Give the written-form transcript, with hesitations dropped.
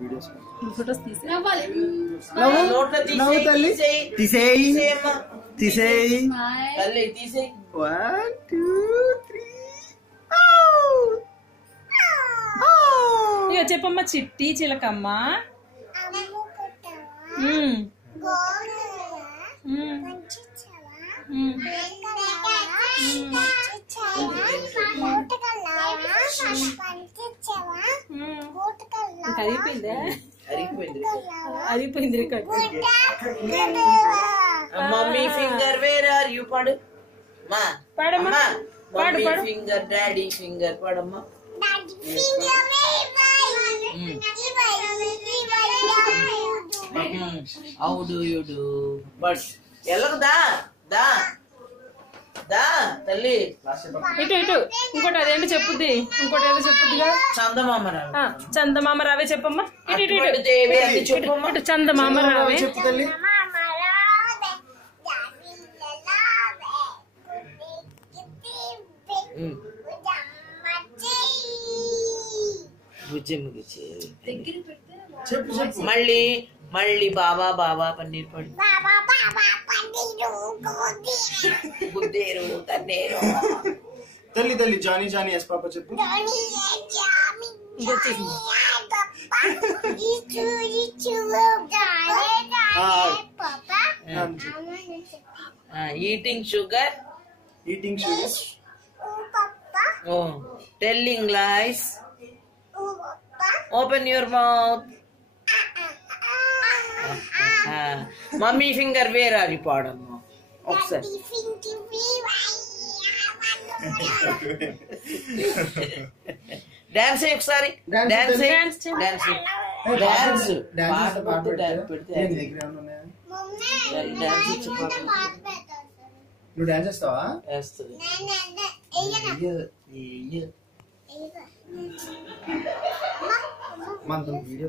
videos photos తీసి నవ్వు తల్లి తీసేయి తీసేయి తల్లి తీసేయి 1 2 3 ఇక చెప్పమ్మా చిట్టి చిలకమ్మ అయిపోయింది mummy finger where are you పాడు పాడమ్మా మమ్మీ ఫింగర్ డాడీ ఫింగర్ పాడమ్మా how do you do but ఎల్లకదా దా దా తల్లి ఇటు ఇటు ఇంకోటి అదేంటి చెప్పుద్ది ఇంకోటి ఏదో చెప్పుద్దిగా చందమామ రావే చెప్పమ్మా ఇటు ఇటు ఇటు ఇటు చందమామ రావే చెప్పు తల్లి మళ్ళీ మళ్ళీ బాబా బాబా పన్నీర్ పడి గుద్దేరు తన్నేరు తల్లి తల్లి జానీ జానీ ఎస్ పాప చెప్పు eating sugar telling lies open your mouth mummy finger where are you పాడమ్మా ఒకసారి డాన్స్ ఒకసారి డాన్స్ డాన్స్ డాన్స్ నువ్వు డాన్స్ చేస్తావా మన వీడియో